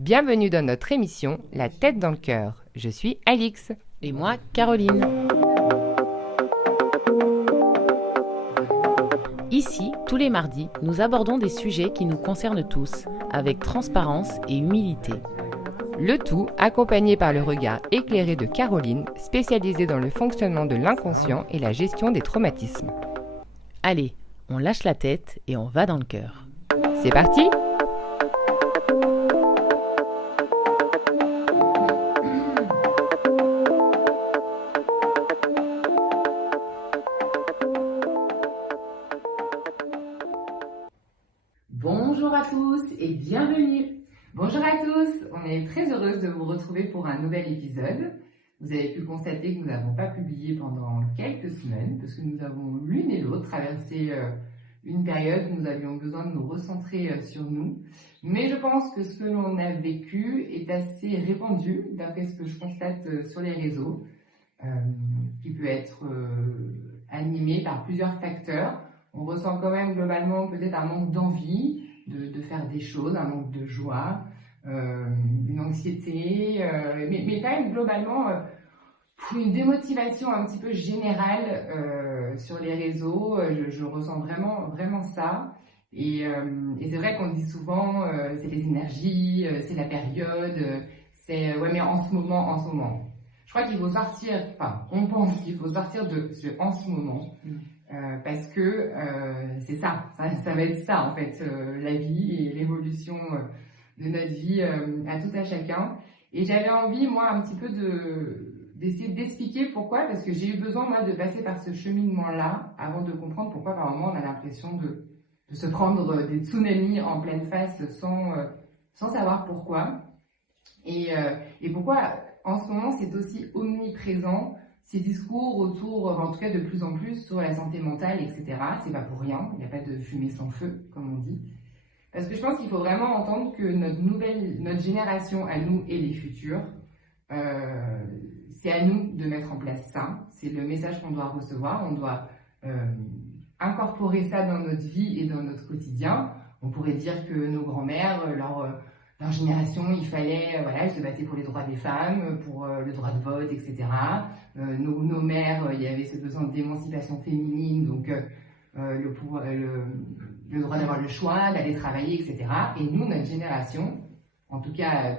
Bienvenue dans notre émission La tête dans le cœur. Je suis Alix. Et moi, Caroline. Ici, tous les mardis, nous abordons des sujets qui nous concernent tous, avec transparence et humilité. Le tout accompagné par le regard éclairé de Caroline, spécialisée dans le fonctionnement de l'inconscient et la gestion des traumatismes. Allez, on lâche la tête et on va dans le cœur. C'est parti! Bonjour à tous et bienvenue. Bonjour à tous, on est très heureuse de vous retrouver pour un nouvel épisode. Vous avez pu constater que nous n'avons pas publié pendant quelques semaines parce que nous avons l'une et l'autre traversé une période où nous avions besoin de nous recentrer sur nous. Mais je pense que ce que l'on a vécu est assez répandu d'après ce que je constate sur les réseaux, qui peut être animé par plusieurs facteurs. On ressent quand même globalement peut-être un manque d'envie de faire des choses, un manque de joie, une anxiété, mais quand même globalement une démotivation un petit peu générale sur les réseaux. Je ressens vraiment ça. Et c'est vrai qu'on dit souvent c'est les énergies, c'est la période, c'est ouais mais en ce moment. Je crois qu'il faut sortir, enfin on pense qu'il faut sortir de ce en ce moment. Parce que c'est ça va être ça en fait, la vie et l'évolution de notre vie à tout à chacun. Et j'avais envie moi un petit peu d'essayer d'expliquer pourquoi, parce que j'ai eu besoin moi de passer par ce cheminement-là avant de comprendre pourquoi par moment on a l'impression de se prendre des tsunamis en pleine face sans savoir pourquoi. Et pourquoi en ce moment c'est aussi omniprésent. Ces discours autour, en tout cas de plus en plus, sur la santé mentale, etc., c'est pas pour rien, il n'y a pas de fumée sans feu, comme on dit. Parce que je pense qu'il faut vraiment entendre que notre génération, à nous et les futurs, c'est à nous de mettre en place ça. C'est le message qu'on doit recevoir, on doit incorporer ça dans notre vie et dans notre quotidien. On pourrait dire que nos grands-mères, leur génération, il fallait, elles se battaient pour les droits des femmes, pour le droit de vote, etc. Nos mères, il y avait ce besoin d'émancipation féminine, donc le droit d'avoir le choix, d'aller travailler, etc. Et nous, notre génération, en tout cas,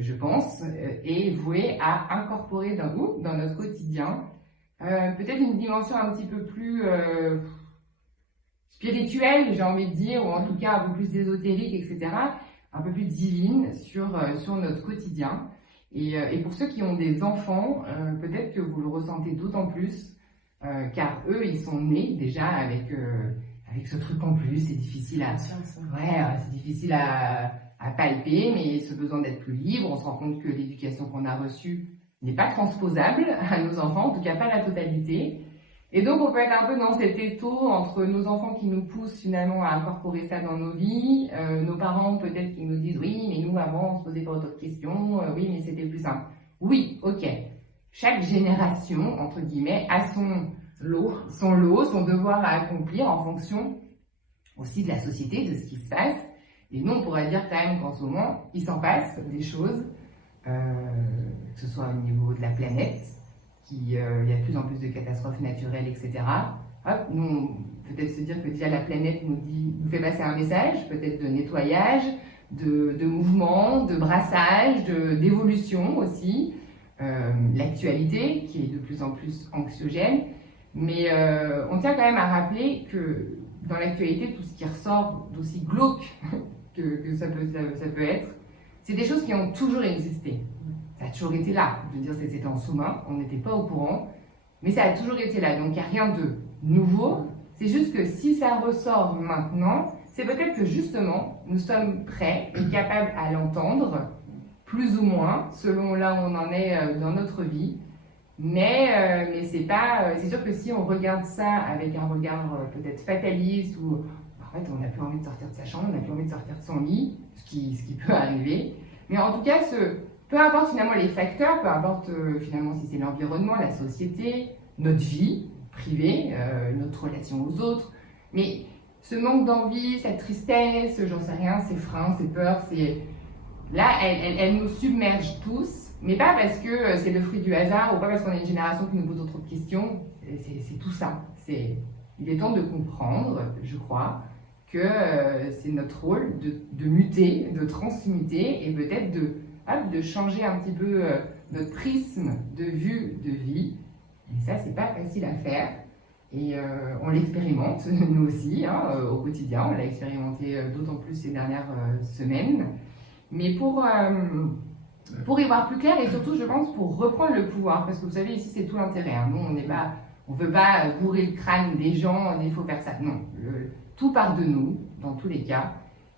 je pense, est vouée à incorporer dans notre quotidien peut-être une dimension un petit peu plus spirituelle, j'ai envie de dire, ou en tout cas un peu plus ésotérique, etc., un peu plus divine sur notre quotidien. Et pour ceux qui ont des enfants, peut-être que vous le ressentez d'autant plus, car eux, ils sont nés déjà avec ce truc en plus. C'est difficile à palper, mais ce besoin d'être plus libre, on se rend compte que l'éducation qu'on a reçue n'est pas transposable à nos enfants, en tout cas pas la totalité. Et donc, on peut être un peu dans cet étau entre nos enfants qui nous poussent finalement à incorporer ça dans nos vies, nos parents peut-être qui nous disent « oui, mais nous, avant, on se posait pas autant de questions, oui, mais c'était plus simple ». Oui, ok. Chaque génération, entre guillemets, a son lot, son devoir à accomplir en fonction aussi de la société, de ce qui se passe. Et nous, on pourrait dire quand même qu'en ce moment, il s'en passe des choses, que ce soit au niveau de la planète, il y a de plus en plus de catastrophes naturelles, etc. Hop, nous, peut-être se dire que déjà la planète nous fait passer un message, peut-être de nettoyage, de mouvement, de brassage, d'évolution aussi. L'actualité qui est de plus en plus anxiogène. Mais on tient quand même à rappeler que dans l'actualité, tout ce qui ressort d'aussi glauque que ça peut être, c'est des choses qui ont toujours existé. Ça a toujours été là. Je veux dire, c'était en sous-main, on n'était pas au courant, mais ça a toujours été là. Donc, il n'y a rien de nouveau. C'est juste que si ça ressort maintenant, c'est peut-être que justement, nous sommes prêts et capables à l'entendre, plus ou moins, selon là où on en est dans notre vie. Mais c'est sûr que si on regarde ça avec un regard peut-être fataliste, ou en fait, on n'a plus envie de sortir de sa chambre, on n'a plus envie de sortir de son lit, ce qui peut arriver. Mais en tout cas, peu importe finalement les facteurs, peu importe finalement si c'est l'environnement, la société, notre vie privée, notre relation aux autres, mais ce manque d'envie, cette tristesse, j'en sais rien, ces freins, ces peurs, là, elle nous submerge tous, mais pas parce que c'est le fruit du hasard ou pas parce qu'on est une génération qui nous pose trop de questions. C'est tout ça. Il est temps de comprendre, je crois, que c'est notre rôle de muter, de transmuter et peut-être de changer un petit peu notre prisme de vue de vie. Et ça, c'est pas facile à faire. Et on l'expérimente, nous aussi, au quotidien. On l'a expérimenté d'autant plus ces dernières semaines. Mais pour y voir plus clair et surtout, je pense, pour reprendre le pouvoir, parce que vous savez, ici, c'est tout l'intérêt. Nous, on ne veut pas bourrer le crâne des gens, il faut faire ça. Non, tout part de nous, dans tous les cas.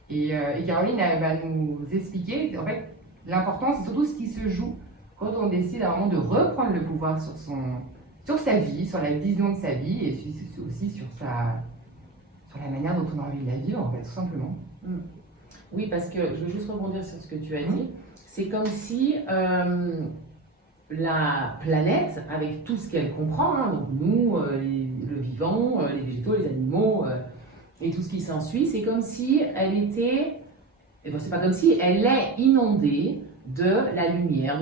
Et Caroline, elle va nous expliquer, en fait, l'important, c'est surtout ce qui se joue quand on décide vraiment de reprendre le pouvoir sur sa vie, sur la vision de sa vie, et aussi sur la manière dont on a envie de la vivre, en fait, tout simplement. Oui, parce que je veux juste rebondir sur ce que tu as dit. C'est comme si la planète, avec tout ce qu'elle comprend, donc nous, le vivant, les végétaux, les animaux, et tout ce qui s'ensuit, c'est comme si elle était, c'est pas comme si, elle est inondée de la lumière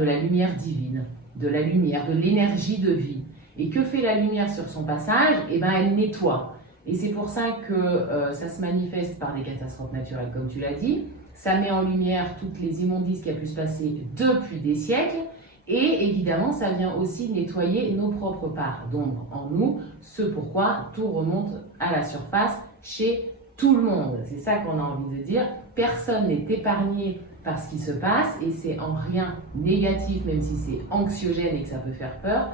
divine, de la lumière, de l'énergie de vie. Et que fait la lumière sur son passage? Elle nettoie. Et c'est pour ça que ça se manifeste par des catastrophes naturelles, comme tu l'as dit. Ça met en lumière toutes les immondices qui a pu se passer depuis des siècles. Et évidemment, ça vient aussi nettoyer nos propres parts d'ombre en nous, ce pourquoi tout remonte à la surface chez tout le monde. C'est ça qu'on a envie de dire. Personne n'est épargné par ce qui se passe et c'est en rien négatif, même si c'est anxiogène et que ça peut faire peur.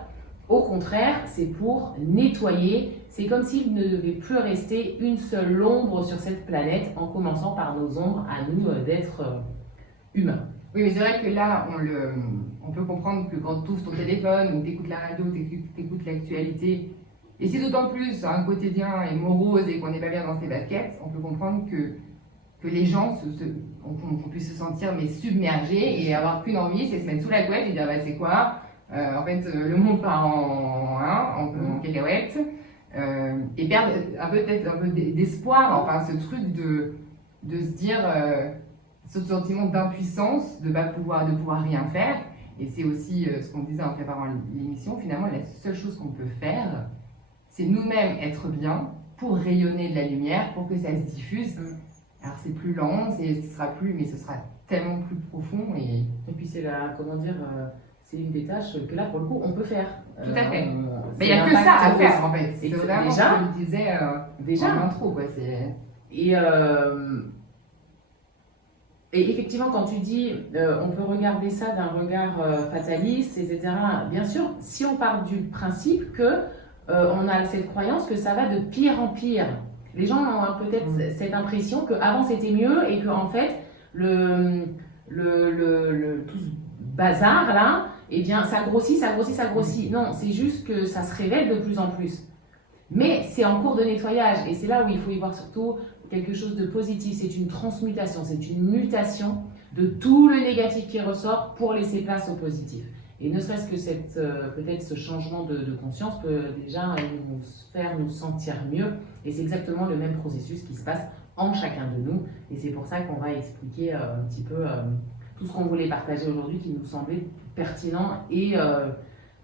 Au contraire, c'est pour nettoyer. C'est comme s'il ne devait plus rester une seule ombre sur cette planète, en commençant par nos ombres à nous d'être humains. Oui, mais c'est vrai que là, on peut comprendre que quand tu ouvres ton téléphone, ou tu écoutes la radio, tu écoutes l'actualité, et c'est d'autant plus un quotidien et morose et qu'on n'est pas bien dans ses baskets, on peut comprendre que les gens qu'on puisse se sentir submergés et avoir qu'une envie, c'est se mettre sous la couette et dire c'est quoi en fait, le monde part en cacahuètes, et perdre peut-être un peu d'espoir, enfin ce truc de se dire, ce sentiment d'impuissance, de pouvoir rien faire. Et c'est aussi ce qu'on disait en préparant l'émission, finalement la seule chose qu'on peut faire, c'est nous-mêmes être bien pour rayonner de la lumière, pour que ça se diffuse. Alors c'est plus lent, ce sera tellement plus profond. Et puis c'est c'est une des tâches que là, pour le coup, on peut faire. Tout à fait. Mais il n'y a que ça à faire, en fait. C'est vraiment déjà, ce que je disais en intro. Et effectivement, quand tu dis on peut regarder ça d'un regard fataliste, etc., bien sûr, si on part du principe que on a cette croyance que ça va de pire en pire. Les gens ont peut-être cette impression qu'avant c'était mieux et qu'en fait, tout ce bazar là, ça grossit. Non, c'est juste que ça se révèle de plus en plus. Mais c'est en cours de nettoyage et c'est là où il faut y voir surtout quelque chose de positif. C'est une transmutation, c'est une mutation de tout le négatif qui ressort pour laisser place au positif. Et ne serait-ce que peut-être ce changement de conscience peut déjà nous faire nous sentir mieux. Et c'est exactement le même processus qui se passe en chacun de nous. Et c'est pour ça qu'on va expliquer un petit peu tout ce qu'on voulait partager aujourd'hui qui nous semblait pertinent et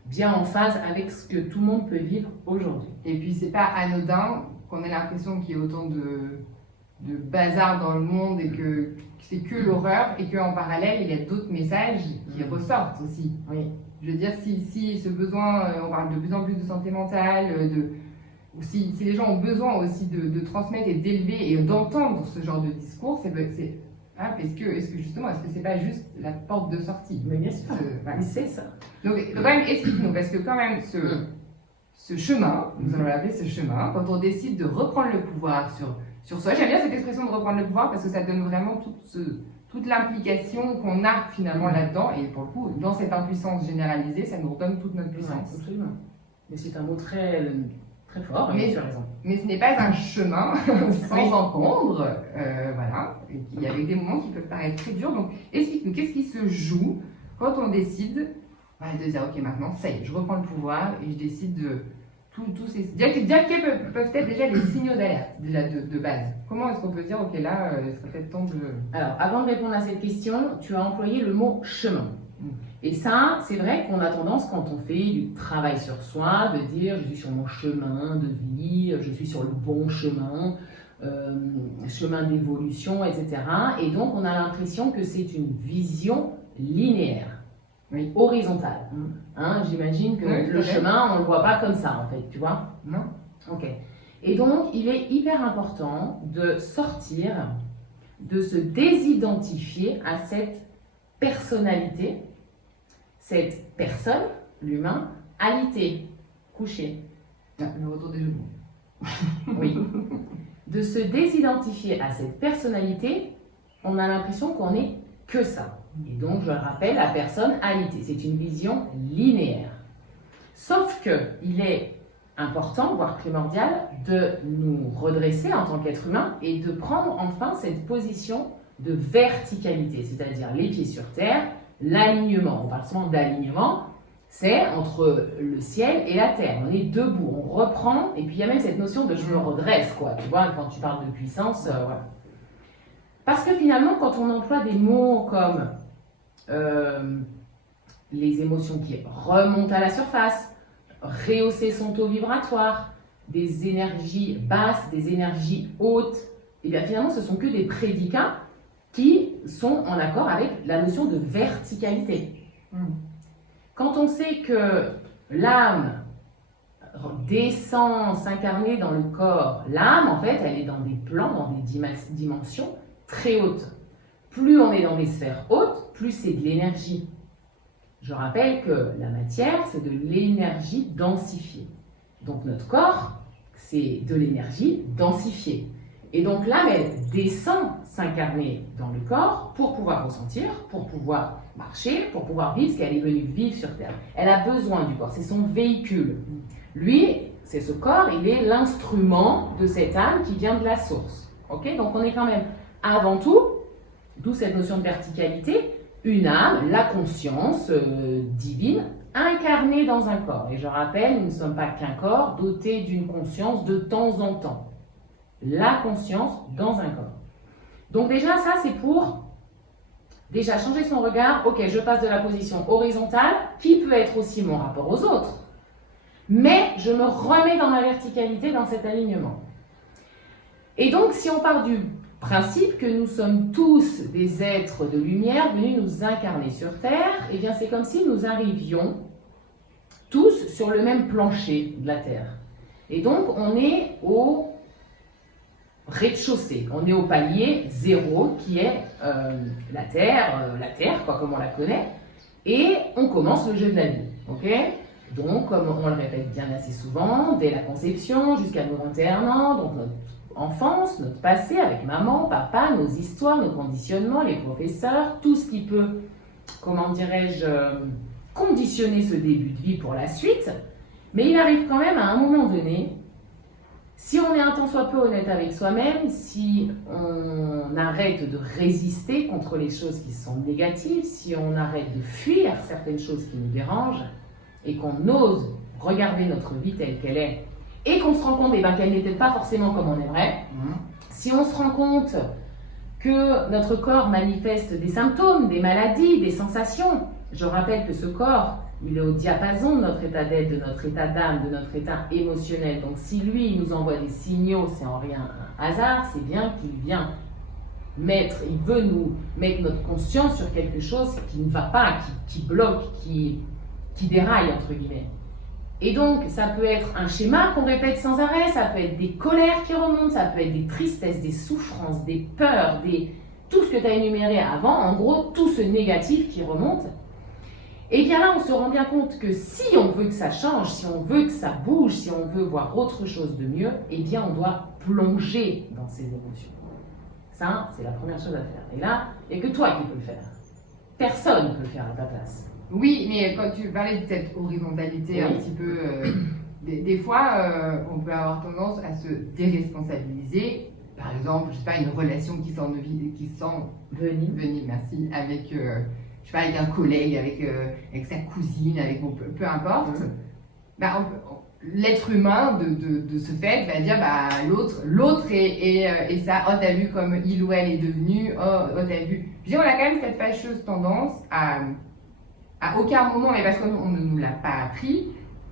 bien en phase avec ce que tout le monde peut vivre aujourd'hui. Et puis c'est pas anodin qu'on ait l'impression qu'il y a autant de bazar dans le monde et que c'est que l'horreur et qu'en parallèle il y a d'autres messages qui ressortent aussi. Oui. Je veux dire, si ce besoin, on parle de plus en plus de santé mentale, si les gens ont besoin aussi de transmettre et d'élever et d'entendre ce genre de discours, est-ce que justement, est-ce que c'est pas juste la porte de sortie? Mais bien sûr, c'est ça. Donc quand même, explique-nous, parce que quand même, ce chemin, nous allons l'appeler ce chemin, quand on décide de reprendre le pouvoir sur soi, j'aime bien cette expression de reprendre le pouvoir parce que ça donne vraiment toute l'implication qu'on a finalement là-dedans, et pour le coup, dans cette impuissance généralisée, ça nous redonne toute notre puissance. Ouais, absolument. Mais c'est un mot très fort, mais tu as raison. Mais ce n'est pas un chemin sans encombre, voilà, avec des moments qui peuvent paraître très durs. Donc, explique-nous, qu'est-ce qui se joue quand on décide de dire, ok, maintenant, ça y est, je reprends le pouvoir et je décide de Déjà, quels peuvent être déjà les signaux d'alerte déjà de base? Comment est-ce qu'on peut dire, ok, là, il serait peut-être temps de... Alors, avant de répondre à cette question, tu as employé le mot chemin. Et ça, c'est vrai qu'on a tendance, quand on fait du travail sur soi, de dire je suis sur mon chemin de vie, je suis sur le bon chemin, chemin d'évolution, etc. Et donc, on a l'impression que c'est une vision linéaire. Oui. Horizontale. Hein, j'imagine que Oui, le chemin, on ne le voit pas comme ça, en fait, tu vois? Non. Ok. Et donc, il est hyper important de sortir, de se désidentifier à cette personnalité, cette personne, l'humain, alité, couché. Ah, le retour des jeux de mots. Oui. De se désidentifier à cette personnalité, on a l'impression qu'on n'est que ça. Et donc, je rappelle, la personne alité, c'est une vision linéaire. Sauf qu'il est important, voire primordial, de nous redresser en tant qu'être humain et de prendre enfin cette position de verticalité, c'est-à-dire les pieds sur terre, l'alignement. On parle souvent d'alignement, c'est entre le ciel et la terre. On est debout, on reprend, et puis il y a même cette notion de je me redresse, quoi. Tu vois, quand tu parles de puissance, voilà. Parce que finalement, quand on emploie des mots comme les émotions qui remontent à la surface, rehausser son taux vibratoire, des énergies basses, des énergies hautes, et bien finalement ce sont que des prédicats qui sont en accord avec la notion de verticalité. Quand on sait que l'âme descend s'incarner dans le corps, l'âme en fait elle est dans des plans, dans des dimensions très hautes. Plus on est dans des sphères hautes, plus c'est de l'énergie. Je rappelle que la matière, c'est de l'énergie densifiée. Donc notre corps, c'est de l'énergie densifiée. Et donc l'âme, elle descend s'incarner dans le corps pour pouvoir ressentir, pour pouvoir marcher, pour pouvoir vivre ce qu'elle est venue vivre sur Terre. Elle a besoin du corps, c'est son véhicule. Lui, c'est ce corps, il est l'instrument de cette âme qui vient de la source. Okay? Donc on est quand même avant tout, d'où cette notion de verticalité, une âme, la conscience divine, incarnée dans un corps. Et je rappelle, nous ne sommes pas qu'un corps doté d'une conscience de temps en temps. La conscience dans un corps. Donc déjà, ça c'est pour déjà changer son regard. Ok, je passe de la position horizontale, qui peut être aussi mon rapport aux autres. Mais je me remets dans la verticalité, dans cet alignement. Et donc, si on part du principe que nous sommes tous des êtres de lumière venus nous incarner sur Terre, eh bien c'est comme si nous arrivions tous sur le même plancher de la Terre. Et donc on est au rez-de-chaussée, on est au palier 0 qui est la Terre quoi, comme on la connaît, et on commence le jeu de la vie. Okay, donc comme on le répète bien assez souvent, dès la conception jusqu'à nos 21 ans, donc notre enfance, notre passé avec maman, papa, nos histoires, nos conditionnements, les professeurs, tout ce qui peut, comment dirais-je, conditionner ce début de vie pour la suite. Mais il arrive quand même à un moment donné, si on est un tant soit peu honnête avec soi-même, si on arrête de résister contre les choses qui sont négatives, si on arrête de fuir certaines choses qui nous dérangent et qu'on ose regarder notre vie telle qu'elle est, et qu'on se rend compte qu'elle n'était pas forcément comme on aimerait, si on se rend compte que notre corps manifeste des symptômes, des maladies, des sensations, je rappelle que ce corps, il est au diapason de notre état d'être, de notre état d'âme, de notre état émotionnel. Donc si lui, il nous envoie des signaux, c'est en rien un hasard, c'est bien qu'il vient il veut nous mettre notre conscience sur quelque chose qui ne va pas, qui bloque, qui déraille, entre guillemets. Et donc, ça peut être un schéma qu'on répète sans arrêt, ça peut être des colères qui remontent, ça peut être des tristesses, des souffrances, des peurs, tout ce que tu as énuméré avant, en gros, tout ce négatif qui remonte. Et bien là, on se rend bien compte que si on veut que ça change, si on veut que ça bouge, si on veut voir autre chose de mieux, eh bien on doit plonger dans ces émotions. Ça, c'est la première chose à faire. Et là, il n'y a que toi qui peux le faire. Personne ne peut le faire à ta place. Oui, mais quand tu parlais de cette horizontalité un petit peu, des fois, on peut avoir tendance à se déresponsabiliser. Par exemple, je sais pas, une relation qui s'envenime, merci, avec, je sais pas, avec un collègue, avec sa cousine, avec peu importe. L'être humain de ce fait va dire l'autre est ça, oh t'as vu comme il ou elle est devenu, oh t'as vu. Je dis, on a quand même cette fâcheuse tendance à aucun moment, mais parce qu'on ne nous l'a pas appris,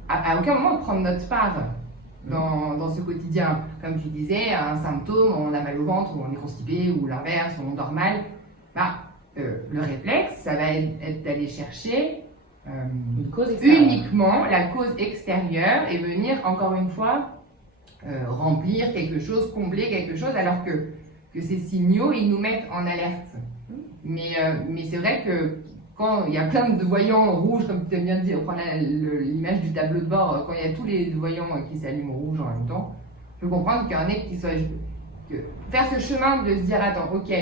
à aucun moment de prendre notre part dans ce quotidien. Comme tu disais, un symptôme, on a mal au ventre, ou on est constipé, ou l'inverse, ou on dort mal. Le réflexe, ça va être d'aller chercher une cause extérieure. Uniquement la cause extérieure et venir encore une fois remplir quelque chose, combler quelque chose, alors que ces signaux, ils nous mettent en alerte. Mais c'est vrai que quand il y a plein de voyants rouges, comme tu aimes bien dire, prendre l'image du tableau de bord, quand il y a tous les voyants qui s'allument rouge en même temps, je peux comprendre qu'un mec qui soit... faire ce chemin de se dire, attends, ok,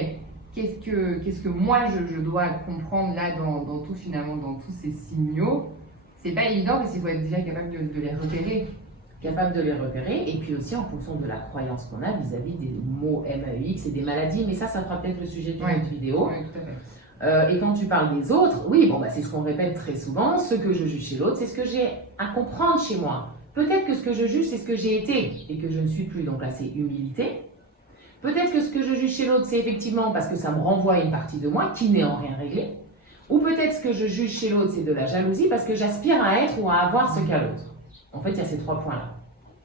qu'est-ce que moi je dois comprendre là dans tout finalement, dans tous ces signaux, c'est pas évident parce qu'il faut être déjà capable de les repérer. Capable de les repérer, et puis aussi en fonction de la croyance qu'on a vis-à-vis des mots MAUX et des maladies, mais ça fera peut-être le sujet d'une autre vidéo. Oui, tout à fait. Et quand tu parles des autres, oui, c'est ce qu'on répète très souvent, ce que je juge chez l'autre, c'est ce que j'ai à comprendre chez moi. Peut-être que ce que je juge, c'est ce que j'ai été et que je ne suis plus, donc là c'est humilité. Peut-être que ce que je juge chez l'autre, c'est effectivement parce que ça me renvoie à une partie de moi qui n'est en rien réglée. Ou peut-être ce que je juge chez l'autre, c'est de la jalousie parce que j'aspire à être ou à avoir ce qu'a l'autre. En fait, il y a ces 3 points-là.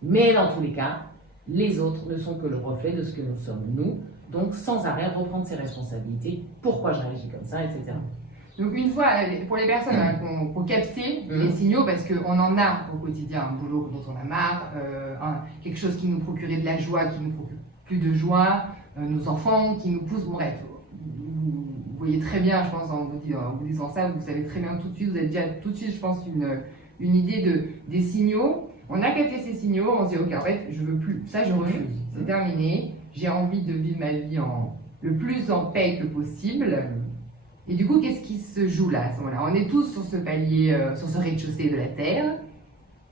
Mais dans tous les cas, les autres ne sont que le reflet de ce que nous sommes, nous. Donc, sans arrêt, reprendre ses responsabilités. Pourquoi j'agis comme ça, etc. Donc, une fois, pour les personnes qui ont capté les signaux, parce qu'on en a au quotidien, un boulot dont on a marre, quelque chose qui nous procurait de la joie, qui nous procure plus de joie, nos enfants qui nous poussent, bref. Vous voyez très bien, je pense, en vous disant ça, vous savez très bien tout de suite, vous avez déjà tout de suite, je pense, une idée des signaux. On a capté ces signaux, on se dit, ok, en fait, je veux plus, ça je refuse, c'est terminé, j'ai envie de vivre ma vie le plus en paix que possible. Et du coup, qu'est-ce qui se joue là, à ce moment-là? On est tous sur ce palier, sur ce rez-de-chaussée de la Terre,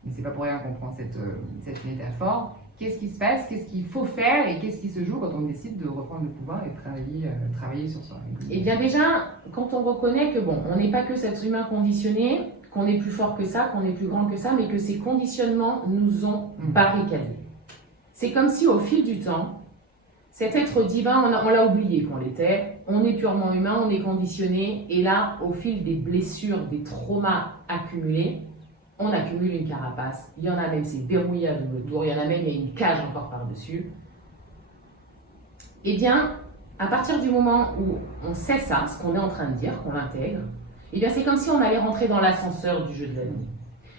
mais c'est pas pour rien qu'on prend cette métaphore. Qu'est-ce qui se passe, qu'est-ce qu'il faut faire et qu'est-ce qui se joue quand on décide de reprendre le pouvoir et de travailler sur soi? Eh bien déjà, quand on reconnaît que on n'est pas que cet humain conditionné, qu'on est plus fort que ça, qu'on est plus grand que ça, mais que ces conditionnements nous ont barricadés. C'est comme si au fil du temps, cet être divin, on l'a oublié qu'on l'était, on est purement humain, on est conditionné, et là, au fil des blessures, des traumas accumulés, on accumule une carapace. Il y en a même, c'est verrouillé à double tour, il y en a même, il y a une cage encore par-dessus. Eh bien, à partir du moment où on sait ça, ce qu'on est en train de dire, qu'on l'intègre, eh bien, c'est comme si on allait rentrer dans l'ascenseur du jeu de la vie.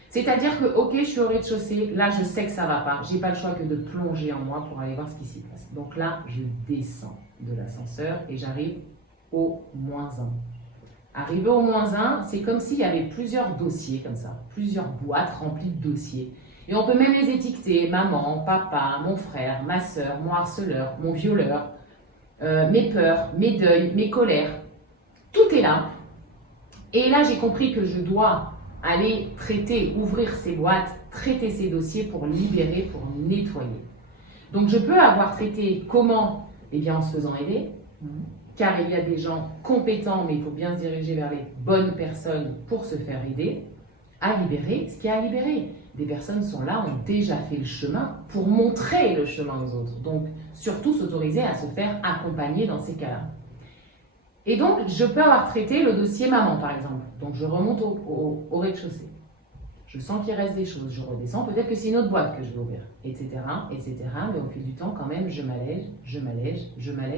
C'est-à-dire que, ok, je suis au rez-de-chaussée, là, je sais que ça va pas. J'ai pas le choix que de plonger en moi pour aller voir ce qui s'y passe. Donc là, je descends de l'ascenseur et j'arrive au -1. Arrivé au -1, c'est comme s'il y avait plusieurs dossiers comme ça, plusieurs boîtes remplies de dossiers. Et on peut même les étiqueter, maman, papa, mon frère, ma soeur, mon harceleur, mon violeur, mes peurs, mes deuils, mes colères. Tout est là. Et là, j'ai compris que je dois aller traiter, ouvrir ces boîtes, traiter ces dossiers pour libérer, pour nettoyer. Donc, je peux avoir traité comment? Eh bien, en se faisant aider. Car il y a des gens compétents, mais il faut bien se diriger vers les bonnes personnes pour se faire aider, à libérer ce qu'il y a à libérer. Des personnes sont là, ont déjà fait le chemin pour montrer le chemin aux autres. Donc, surtout s'autoriser à se faire accompagner dans ces cas-là. Et donc, je peux avoir traité le dossier maman, par exemple. Donc, je remonte au rez-de-chaussée. Je sens qu'il reste des choses, je redescends, peut-être que c'est une autre boîte que je vais ouvrir, etc., etc. Mais au fil du temps, quand même, je m'allège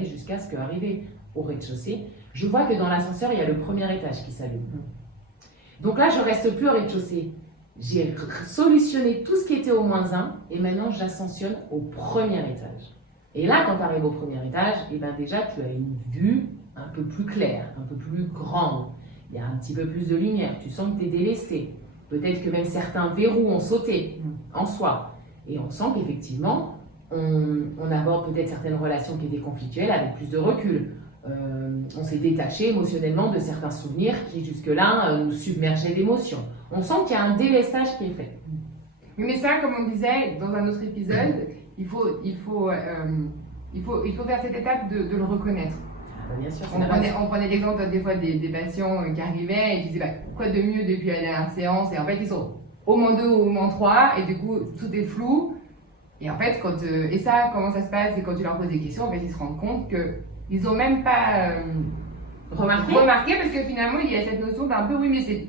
jusqu'à ce qu'arrivé au rez-de-chaussée, je vois que dans l'ascenseur, il y a le premier étage qui s'allume. Donc là, je ne reste plus au rez-de-chaussée. J'ai solutionné tout ce qui était au -1 et maintenant, j'ascensionne au premier étage. Et là, quand tu arrives au premier étage, eh ben déjà, tu as une vue un peu plus claire, un peu plus grande. Il y a un petit peu plus de lumière, tu sens que tu es délesté. Peut-être que même certains verrous ont sauté en soi. Et on sent qu'effectivement, on aborde peut-être certaines relations qui étaient conflictuelles avec plus de recul. On s'est détaché émotionnellement de certains souvenirs qui jusque-là nous submergeaient d'émotions. On sent qu'il y a un délestage qui est fait. Mais ça, comme on disait dans un autre épisode, il faut faire cette étape de le reconnaître. Bien sûr, on prenait l'exemple des fois des patients qui arrivaient et qui disaient quoi de mieux depuis la dernière séance, et en fait ils sont au moins 2 ou au moins 3, et du coup, tout est flou. Et en fait, et ça, comment ça se passe? Et quand tu leur poses des questions, en fait, ils se rendent compte qu'ils n'ont même pas remarqué, parce que finalement, il y a cette notion d'un peu, oui, mais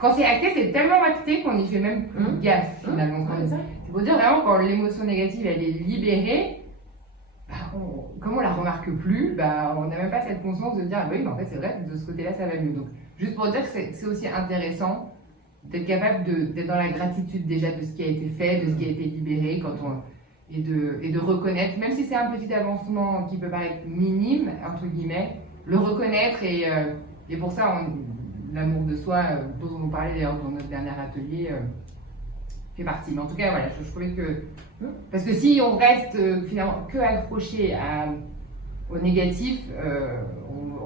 quand c'est acté, c'est tellement acté qu'on n'y fait même plus gaffe, finalement. C'est pour dire vraiment, quand l'émotion négative, elle est libérée, comme on la remarque plus, on n'a même pas cette conscience de dire, ah oui, mais en fait, c'est vrai, de ce côté-là, ça va mieux. Donc, juste pour dire que c'est aussi intéressant d'être capable d'être dans la gratitude déjà de ce qui a été fait, de ce qui a été libéré, et de reconnaître, même si c'est un petit avancement qui peut paraître minime, entre guillemets, le reconnaître, et pour ça, l'amour de soi, dont on nous parlait d'ailleurs dans notre dernier atelier, fait partie. Mais en tout cas, voilà, je trouvais que... Parce que si on reste finalement que accroché au négatif,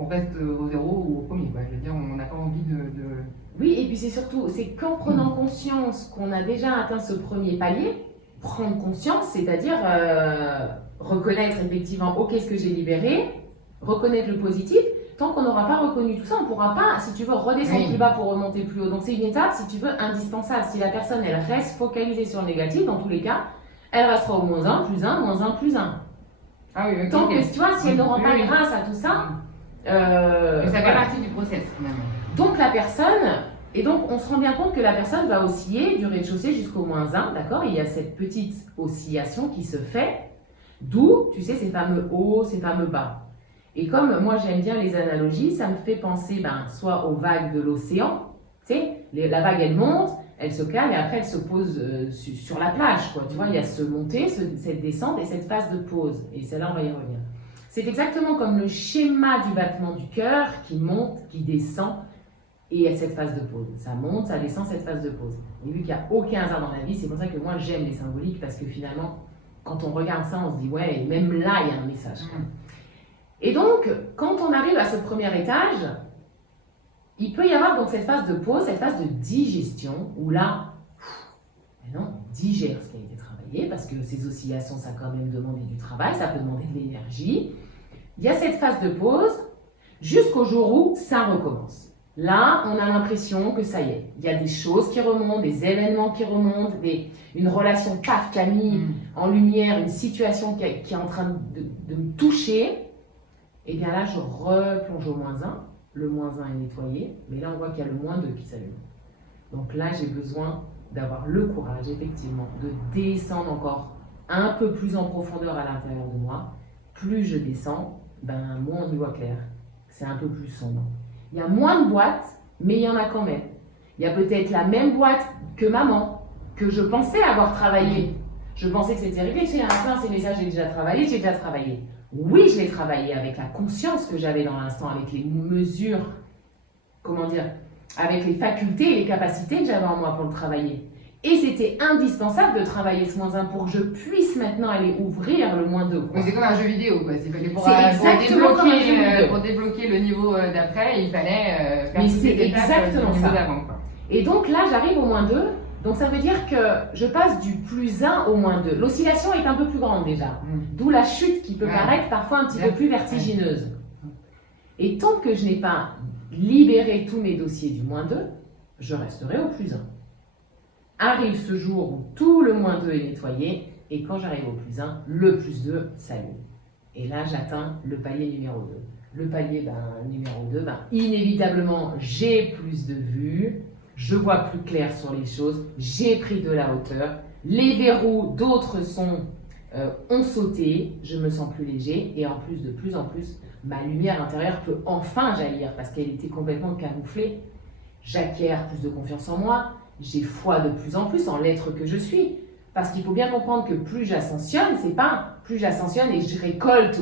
on reste au 0 ou au premier. Je veux dire, on n'a pas envie de... Oui, et puis c'est qu'en prenant conscience qu'on a déjà atteint ce premier palier, prendre conscience, c'est-à-dire reconnaître effectivement, ok, ce que j'ai libéré, reconnaître le positif. Tant qu'on n'aura pas reconnu tout ça, on ne pourra pas, si tu veux, redescendre plus bas pour remonter plus haut. Donc c'est une étape, si tu veux, indispensable. Si la personne, elle reste focalisée sur le négatif, dans tous les cas, elle restera au moins 1, plus 1, moins 1, plus 1. Ah oui, tant que, tu vois, si elle ne rend pas grâce à tout ça... ça fait partie du process, finalement. Donc la personne... Et donc, on se rend bien compte que la personne va osciller du rez-de-chaussée jusqu'au moins 1, d'accord? Il y a cette petite oscillation qui se fait, d'où, tu sais, ces fameux hauts, ces fameux bas. Et comme moi j'aime bien les analogies, ça me fait penser soit aux vagues de l'océan, tu sais, la vague elle monte, elle se calme et après elle se pose sur la plage, quoi. Tu vois, il y a ce montée, cette descente et cette phase de pause. Et celle-là, on va y revenir. C'est exactement comme le schéma du battement du cœur qui monte, qui descend et il y a cette phase de pause. Ça monte, ça descend, cette phase de pause. Et vu qu'il n'y a aucun hasard dans la vie, c'est pour ça que moi j'aime les symboliques parce que finalement, quand on regarde ça, on se dit ouais, même là il y a un message. Et donc, quand on arrive à ce premier étage, il peut y avoir donc cette phase de pause, cette phase de digestion, où là, on digère ce qui a été travaillé, parce que ces oscillations, ça a quand même demandé du travail, ça peut demander de l'énergie. Il y a cette phase de pause, jusqu'au jour où ça recommence. Là, on a l'impression que ça y est, il y a des choses qui remontent, des événements qui remontent, une relation paf qui a mis en lumière une situation qui est en train de me toucher. Et bien là, je replonge au moins 1. Le moins 1 est nettoyé, mais là, on voit qu'il y a le moins 2 qui s'allume. Donc là, j'ai besoin d'avoir le courage, effectivement, de descendre encore un peu plus en profondeur à l'intérieur de moi. Plus je descends, moins on y voit clair. C'est un peu plus sombre. Il y a moins de boîtes, mais il y en a quand même. Il y a peut-être la même boîte que maman, que je pensais avoir travaillé. Je pensais que c'était réglé. Tu sais, il y en a plein, ces messages, j'ai déjà travaillé. Oui, je l'ai travaillé avec la conscience que j'avais dans l'instant, avec les mesures, avec les facultés et les capacités que j'avais en moi pour le travailler. Et c'était indispensable de travailler ce moins 1 pour que je puisse maintenant aller ouvrir le moins 2. Mais c'est comme un jeu vidéo, quoi. Pour débloquer le niveau d'après, il fallait faire toutes les étapes du niveau d'avant. Et donc là, j'arrive au moins 2. Donc ça veut dire que je passe du plus 1 au moins 2. L'oscillation est un peu plus grande déjà. D'où la chute qui peut paraître parfois un petit peu plus vertigineuse. Et tant que je n'ai pas libéré tous mes dossiers du moins 2, je resterai au plus 1. Arrive ce jour où tout le moins 2 est nettoyé, et quand j'arrive au plus 1, le plus 2 s'allume. Et là, j'atteins le palier numéro 2. Le palier numéro 2, inévitablement, j'ai plus de vue, je vois plus clair sur les choses, j'ai pris de la hauteur, les verrous d'autres ont sauté, je me sens plus léger, et en plus en plus, ma lumière intérieure peut enfin jaillir, parce qu'elle était complètement camouflée. J'acquiers plus de confiance en moi, j'ai foi de plus en plus en l'être que je suis. Parce qu'il faut bien comprendre que plus j'ascensionne, c'est pas plus j'ascensionne et je récolte,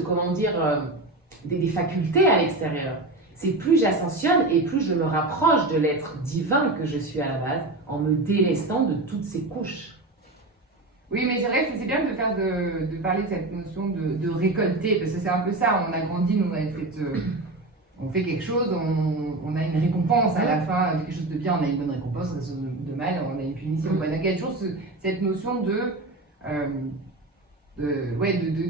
des facultés à l'extérieur. C'est plus j'ascensionne et plus je me rapproche de l'être divin que je suis à la base, en me délestant de toutes ces couches. Oui, mais c'est vrai que c'est bien de parler de cette notion de récolter, parce que c'est un peu ça, on a grandi, nous, on fait quelque chose, on a une récompense à la fin, quelque chose de bien, on a une bonne récompense, quelque chose de mal, on a une punition. Donc il y a toujours cette notion de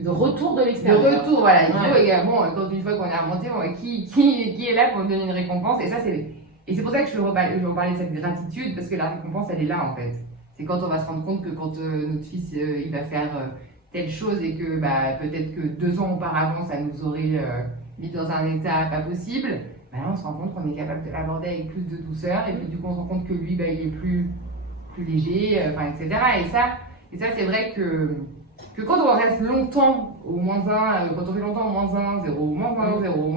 retour de l'extérieur. De retour, voilà. Il faut également, quand une fois qu'on a remonté, qui est là pour nous donner une récompense? Et ça, Et c'est pour ça que je veux reparler de cette gratitude, parce que la récompense, elle est là en fait. C'est quand on va se rendre compte que quand notre fils il va faire telle chose et que peut-être que 2 ans auparavant, ça nous aurait mis dans un état pas possible, là on se rend compte qu'on est capable de l'aborder avec plus de douceur, et puis du coup on se rend compte que lui, il est plus léger, etc. Et ça c'est vrai que quand on reste longtemps au -1, quand on fait longtemps au -1, 0, -1, 0,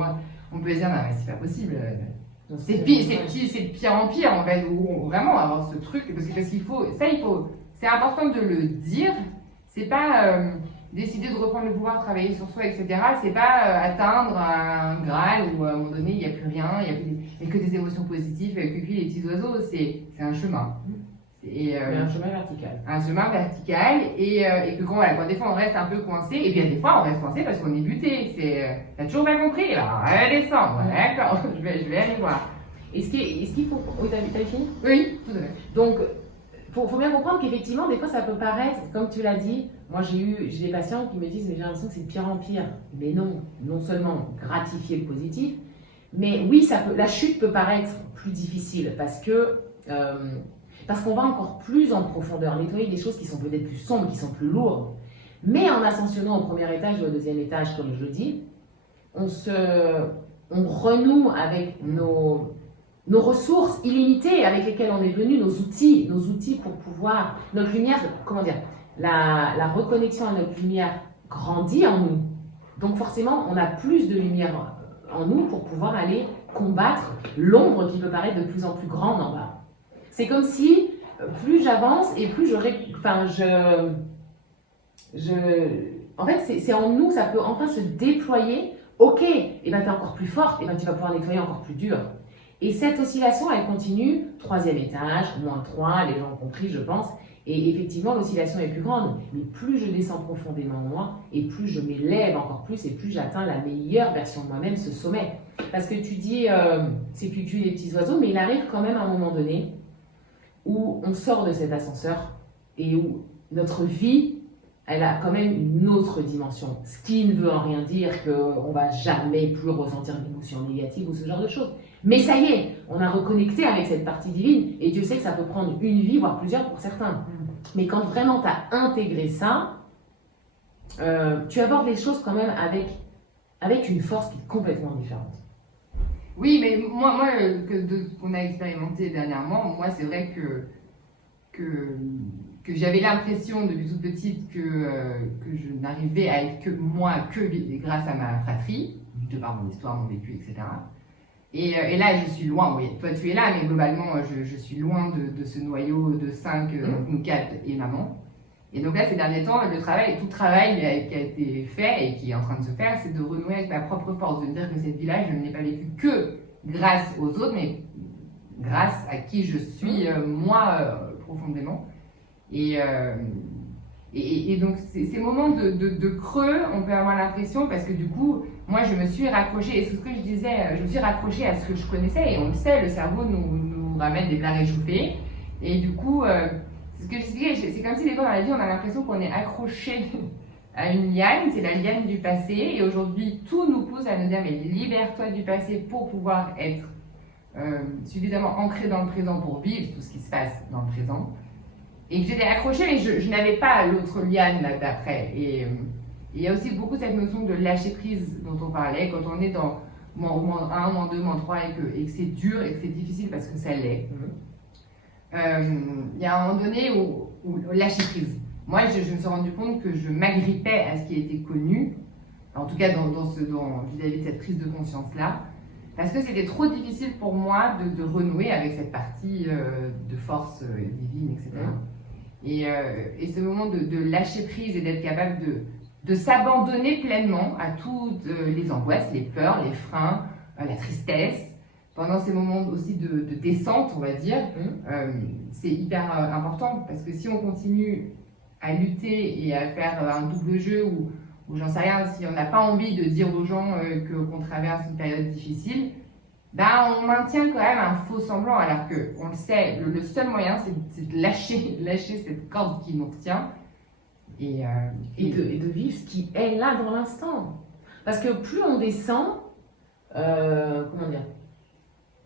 on peut se dire, non mais c'est pas possible. C'est de pire en pire en fait, où vraiment avoir ce truc, parce qu'il faut, c'est important de le dire, c'est pas décider de reprendre le pouvoir, travailler sur soi, etc. C'est pas atteindre un Graal où à un moment donné il n'y a plus rien, il n'y a que des émotions positives, que les petits oiseaux, c'est un chemin. Un chemin vertical. Un chemin vertical, et que quand des fois on reste un peu coincé, et bien des fois on reste coincé parce qu'on est buté. T'as toujours pas compris, alors descends, d'accord, je vais aller voir. Est-ce qu'il faut. Oui, t'avais fini? Oui, tout à fait. Donc, faut bien comprendre qu'effectivement, des fois ça peut paraître, comme tu l'as dit, moi j'ai des patients qui me disent, mais j'ai l'impression que c'est de pire en pire. Mais non seulement gratifier le positif, mais oui, la chute peut paraître plus difficile parce qu'on va encore plus en profondeur, nettoyer des choses qui sont peut-être plus sombres, qui sont plus lourdes. Mais en ascensionnant au premier étage ou au deuxième étage, comme je le dis, on renoue avec nos ressources illimitées avec lesquelles on est venu, nos outils pour pouvoir, notre lumière, la reconnexion à notre lumière grandit en nous. Donc forcément, on a plus de lumière en nous pour pouvoir aller combattre l'ombre qui peut paraître de plus en plus grande en bas. C'est comme si plus j'avance et plus en fait, c'est en nous, ça peut enfin se déployer. Ok, et ben t'es encore plus forte, et ben tu vas pouvoir nettoyer encore plus dur. Et cette oscillation, elle continue, 3e étage, -3, les gens ont compris, je pense. Et effectivement, l'oscillation est plus grande. Mais plus je descends profondément en moi, et plus je m'élève encore plus, et plus j'atteins la meilleure version de moi-même, ce sommet. Parce que tu dis, c'est cucu les petits oiseaux, mais il arrive quand même à un moment donné où on sort de cet ascenseur et où notre vie, elle a quand même une autre dimension. Ce qui ne veut en rien dire qu'on ne va jamais plus ressentir d'émotions négatives ou ce genre de choses. Mais ça y est, on a reconnecté avec cette partie divine, et Dieu sait que ça peut prendre une vie, voire plusieurs pour certains. Mais quand vraiment tu as intégré ça, tu abordes les choses quand même avec une force qui est complètement différente. Oui, mais moi de ce qu'on a expérimenté dernièrement, moi c'est vrai que j'avais l'impression depuis toute petite que je n'arrivais à être que moi, que grâce à ma fratrie, de par mon histoire, mon vécu, etc. Et là, je suis loin, oui. Toi, tu es là, mais globalement, je suis loin de ce noyau de 5, nous 4 et maman. Et donc là, ces derniers temps, tout le travail qui a été fait et qui est en train de se faire, c'est de renouer avec ma propre force, de me dire que cette vie-là, je ne l'ai pas vécue que grâce aux autres, mais grâce à qui je suis, moi, profondément. Et donc, ces moments de creux, on peut avoir l'impression, parce que du coup, moi, je me suis raccrochée, et c'est ce que je disais, je me suis raccrochée à ce que je connaissais, et on le sait, le cerveau nous ramène des plats réchauffés, et du coup, c'est ce que j'expliquais, c'est comme si des fois dans la vie, on a l'impression qu'on est accroché à une liane, c'est la liane du passé, et aujourd'hui, tout nous pousse à nous dire, mais libère-toi du passé pour pouvoir être suffisamment ancré dans le présent pour vivre tout ce qui se passe dans le présent. Et que j'étais accrochée, mais je n'avais pas l'autre liane là d'après. Et il y a aussi beaucoup cette notion de lâcher prise dont on parlait, quand on est dans -1, -2, -3 et que c'est dur et que c'est difficile parce que ça l'est. Il y a un moment donné où lâcher prise. Moi, je me suis rendu compte que je m'agrippais à ce qui était connu, en tout cas vis-à-vis de cette prise de conscience-là, parce que c'était trop difficile pour moi de renouer avec cette partie de force divine, etc. Et ce moment de lâcher prise et d'être capable de s'abandonner pleinement à toutes les angoisses, les peurs, les freins, la tristesse, pendant ces moments aussi de descente, on va dire, c'est hyper important, parce que si on continue à lutter et à faire un double jeu où j'en sais rien, si on n'a pas envie de dire aux gens qu'on traverse une période difficile, on maintient quand même un faux semblant, alors qu'on le sait, le seul moyen, c'est de lâcher cette corde qui nous retient. Et de vivre ce qui est là dans l'instant. Parce que plus on descend,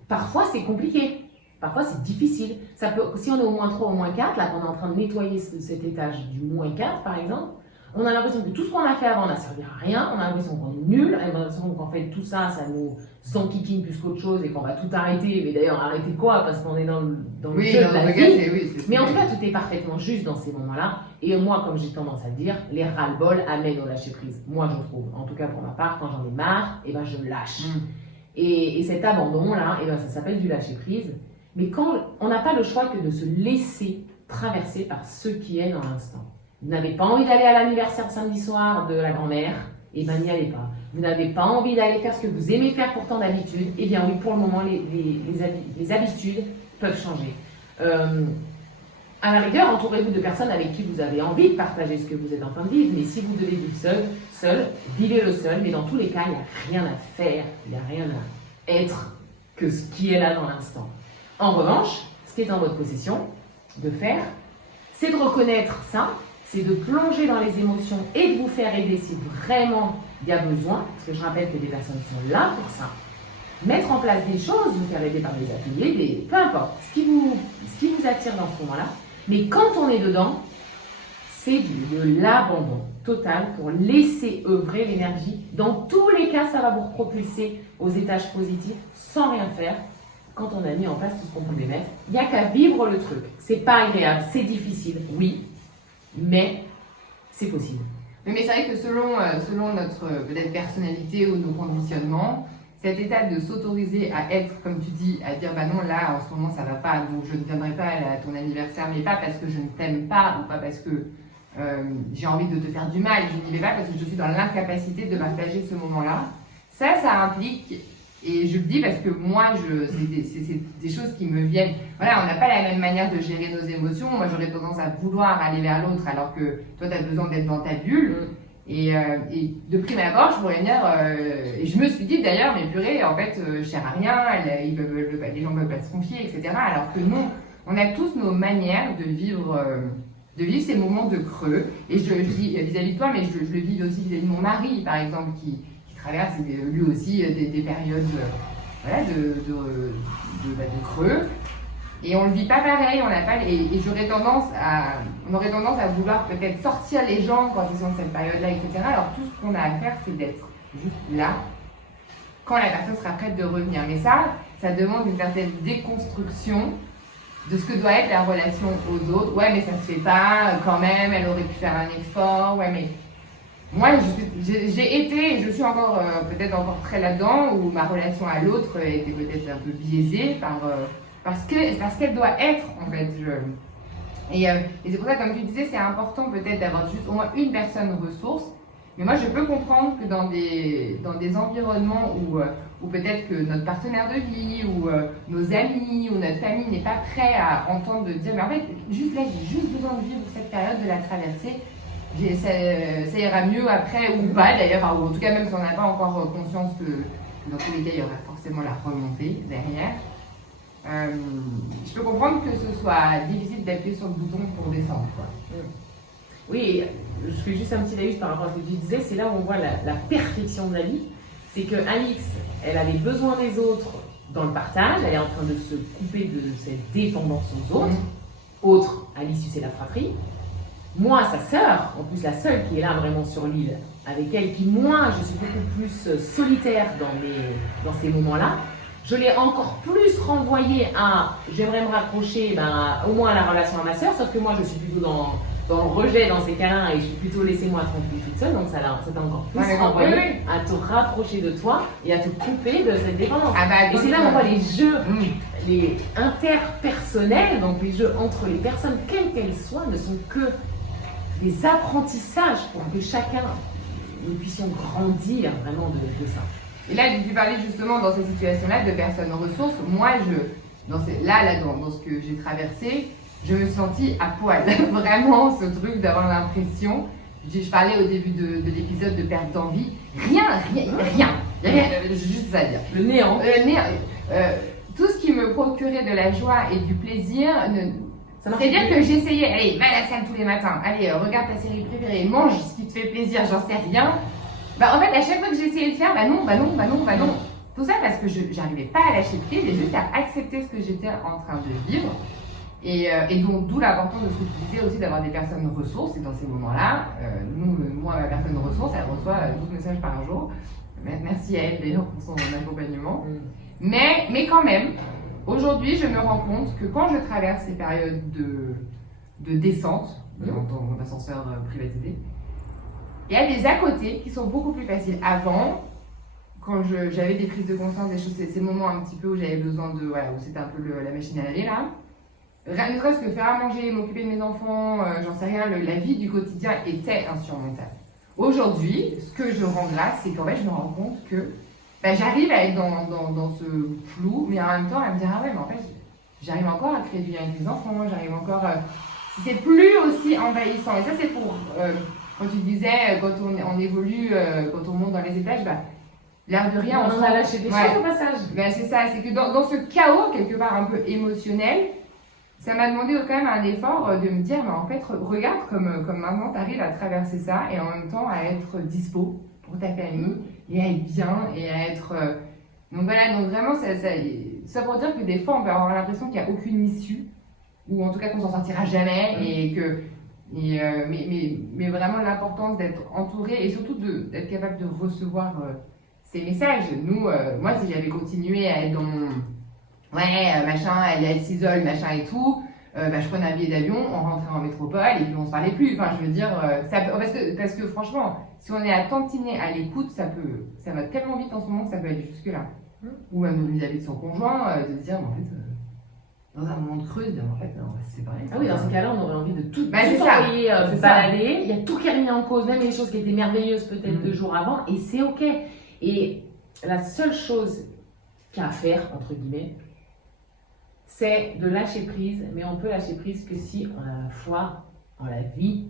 Parfois, c'est compliqué. Parfois, c'est difficile. Ça peut, si on est au moins 3, au moins 4, là, qu'on est en train de nettoyer cet étage du moins 4, par exemple, on a l'impression que tout ce qu'on a fait avant n'a servi à rien, on a l'impression qu'on est nul, on a l'impression qu'en fait, tout ça, ça nous enquiquine plus qu'autre chose et qu'on va tout arrêter. Mais d'ailleurs, arrêter quoi? Parce qu'on est dans le jeu de la vie. Mais en tout cas, tout est parfaitement juste dans ces moments-là. Et moi, comme j'ai tendance à le dire, les ras-le-bol amènent au lâcher-prise. Moi, je trouve. En tout cas, pour ma part, quand j'en ai marre, eh ben, je me lâche. Et cet abandon-là, eh ben, ça s'appelle du lâcher-prise. Mais quand on n'a pas le choix que de se laisser traverser par ce qui est dans l'instant. Vous n'avez pas envie d'aller à l'anniversaire samedi soir de la grand-mère, eh bien n'y allez pas. Vous n'avez pas envie d'aller faire ce que vous aimez faire pourtant d'habitude, eh bien oui, pour le moment, les habitudes peuvent changer. À la rigueur, entourez-vous de personnes avec qui vous avez envie de partager ce que vous êtes en train de vivre, mais si vous devez vivre seul, vivez-le seul, mais dans tous les cas, il n'y a rien à faire, il n'y a rien à être que ce qui est là dans l'instant. En revanche, ce qui est en votre possession de faire, c'est de reconnaître ça, c'est de plonger dans les émotions et de vous faire aider si vraiment il y a besoin, parce que je rappelle que des personnes sont là pour ça. Mettre en place des choses, vous faire aider par des ateliers, peu importe, ce qui vous attire dans ce moment-là. Mais quand on est dedans, c'est de l'abandon total pour laisser œuvrer l'énergie. Dans tous les cas, ça va vous propulser aux étages positifs sans rien faire. Quand on a mis en place tout ce qu'on pouvait mettre, il n'y a qu'à vivre le truc. C'est pas agréable, c'est difficile, oui, mais c'est possible. Mais c'est vrai que selon notre peut-être personnalité ou nos conditionnements, cette étape de s'autoriser à être, comme tu dis, à dire bah non, là en ce moment ça va pas, donc je ne viendrai pas à ton anniversaire, mais pas parce que je ne t'aime pas ou pas parce que j'ai envie de te faire du mal, je n'y vais pas parce que je suis dans l'incapacité de partager ce moment-là. Ça implique, et je le dis parce que moi, c'est des choses qui me viennent. Voilà, on n'a pas la même manière de gérer nos émotions. Moi, j'aurais tendance à vouloir aller vers l'autre alors que toi, tu as besoin d'être dans ta bulle. Et de prime abord, je pourrais dire, et je me suis dit d'ailleurs, mais purée, en fait, je ne sers à rien, les gens ne peuvent pas se confier, etc. Alors que non, on a tous nos manières de vivre ces moments de creux. Et je dis vis-à-vis de toi, mais je le vis aussi vis-à-vis de mon mari, par exemple, qui traverse lui aussi des périodes voilà, de creux. Et on ne le vit pas pareil, on n'a pas, et on aurait tendance à vouloir peut-être sortir les gens quand ils sont dans cette période-là, etc. Alors tout ce qu'on a à faire, c'est d'être juste là, quand la personne sera prête de revenir. Mais ça demande une certaine déconstruction de ce que doit être la relation aux autres. Ouais, mais ça se fait pas, quand même, elle aurait pu faire un effort, ouais, mais... Moi, j'ai été, et je suis encore peut-être encore très là-dedans, où ma relation à l'autre était peut-être un peu biaisée parce qu'elle doit être, en fait. Et c'est pour ça, comme tu disais, c'est important peut-être d'avoir juste au moins une personne ressource. Mais moi, je peux comprendre que dans des environnements où peut-être que notre partenaire de vie, ou nos amis, ou notre famille n'est pas prêt à entendre de dire, mais en fait, juste là, j'ai juste besoin de vivre cette période, de la traverser. Ça ira mieux après ou pas d'ailleurs, ou en tout cas même si on n'a pas encore conscience que dans tous les cas il y aura forcément la remontée derrière. Je peux comprendre que ce soit difficile d'appuyer sur le bouton pour descendre, quoi. Oui, je fais juste un petit laïus par rapport à ce que tu disais, c'est là où on voit la perfection de la vie. C'est que Alix, elle a les besoins des autres dans le partage, elle est en train de se couper de cette dépendance aux autres. Autre, à l'issue c'est la fratrie. Moi, sa sœur, en plus la seule qui est là vraiment sur l'île, avec elle, qui moi, je suis beaucoup plus solitaire dans ces moments-là, je l'ai encore plus renvoyée à, j'aimerais me raccrocher au moins à la relation à ma sœur, sauf que moi je suis plutôt dans le rejet dans ces cas-là et je suis plutôt laissez-moi tranquille toute seule, donc ça t'a encore plus renvoyé à te rapprocher de toi et à te couper de cette dépendance. Et c'est là où on voit les jeux, les interpersonnels, donc les jeux entre les personnes, quelles qu'elles soient, ne sont que des apprentissages pour que chacun, nous puissions grandir vraiment de ça. Et là, tu parlais justement dans ces situations-là de personnes ressources. Moi, dans ce que j'ai traversé, je me suis sentie à poil. Vraiment, ce truc d'avoir l'impression, je parlais au début de l'épisode de perte d'envie, rien. Juste ça à dire. Le néant. Tout ce qui me procurait de la joie et du plaisir, c'est-à-dire que j'essayais, allez, va à la salle tous les matins, allez, regarde ta série préférée, mange ce qui te fait plaisir, j'en sais rien. En fait, à chaque fois que j'essayais de faire, non. Tout ça parce que je n'arrivais pas à lâcher prise et juste à accepter ce que j'étais en train de vivre. Et donc, d'où l'importance de ce que tu disais aussi d'avoir des personnes ressources. Et dans ces moments-là, moi, ma personne ressource, elle reçoit 12 messages par jour. Merci à elle d'ailleurs pour son accompagnement. Mais quand même, aujourd'hui, je me rends compte que quand je traverse ces périodes de descente, dans mon ascenseur privatisé, il y a des à côté qui sont beaucoup plus faciles. Avant, quand j'avais des prises de conscience, des choses, c'est le moment un petit peu où j'avais besoin de, voilà, où c'était un peu la machine à laver là. Rien ne serait-ce que faire à manger, m'occuper de mes enfants, j'en sais rien, la vie du quotidien était insurmontable. Aujourd'hui, ce que je rends grâce, c'est qu'en fait, je me rends compte que j'arrive à être dans ce flou, mais en même temps à me dire, ah ouais, mais en fait, j'arrive encore à créer du lien avec mes enfants, j'arrive encore... c'est plus aussi envahissant. Et ça, c'est pour... quand tu disais, quand on évolue, quand on monte dans les étages, l'air de rien, on a lâché des choses au passage. C'est ça, c'est que dans ce chaos, quelque part un peu émotionnel, ça m'a demandé quand même un effort de me dire, mais en fait, regarde comme maintenant tu arrives à traverser ça et en même temps à être dispo pour ta famille et à être bien et à être... Donc voilà, donc vraiment, ça pour dire que des fois, on peut avoir l'impression qu'il n'y a aucune issue, ou en tout cas qu'on s'en sortira jamais, mais vraiment l'importance d'être entouré et surtout d'être capable de recevoir ces messages. Moi, si j'avais continué à être dans mon... machin, elle s'isole, machin et tout. Je prenais un billet d'avion, on rentrait en métropole et puis on se parlait plus. Enfin, je veux dire, parce que franchement, si on est à tantiner à l'écoute, ça va tellement vite en ce moment que ça peut aller jusque-là. Ou même vis-à-vis de son conjoint, de se dire, mais en fait, dans un moment de creuse, en fait, on va se séparer. Ah oui, dans ces cas-là, on aurait envie de tout envoyer se balader. Il y a tout qui est remis en cause, même les choses qui étaient merveilleuses peut-être 2 jours avant, et c'est ok. Et la seule chose qu'il y a à faire, entre guillemets, c'est de lâcher prise, mais on peut lâcher prise que si on a la foi en la vie,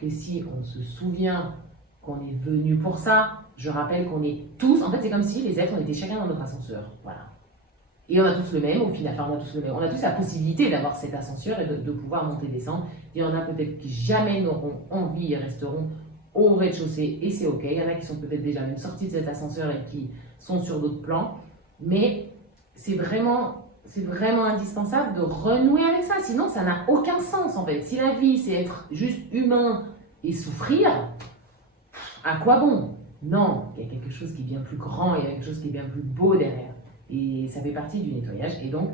que si on se souvient qu'on est venu pour ça. Je rappelle qu'on est tous, en fait c'est comme si les êtres, on était chacun dans notre ascenseur, voilà. Et on a tous le même, au final, enfin on a tous le même, on a tous la possibilité d'avoir cet ascenseur et de pouvoir monter, descendre. Il y en a peut-être qui jamais n'auront envie et resteront au rez-de-chaussée et c'est ok. Il y en a qui sont peut-être déjà même sortis de cet ascenseur et qui sont sur d'autres plans, mais c'est vraiment indispensable de renouer avec ça, sinon ça n'a aucun sens en fait. Si la vie c'est être juste humain et souffrir, à quoi bon? Non, il y a quelque chose qui est bien plus grand, il y a quelque chose qui est bien plus beau derrière. Et ça fait partie du nettoyage. Et donc,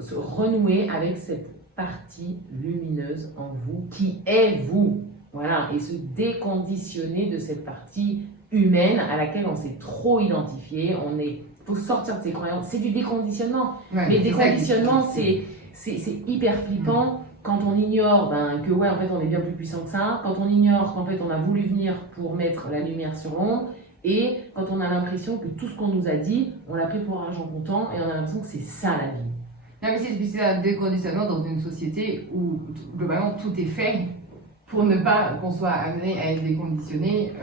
se renouer avec cette partie lumineuse en vous, qui est vous. Voilà, et se déconditionner de cette partie humaine à laquelle on s'est trop identifié. Il faut sortir de ces croyances. C'est du déconditionnement. Ouais, mais le déconditionnement, c'est hyper flippant quand on ignore que en fait on est bien plus puissant que ça, quand on ignore qu'en fait on a voulu venir pour mettre la lumière sur l'ombre, et quand on a l'impression que tout ce qu'on nous a dit, on l'a pris pour argent comptant et on a l'impression que c'est ça la vie. Non mais c'est un déconditionnement dans une société où globalement tout est fait pour ne pas qu'on soit amené à être déconditionné.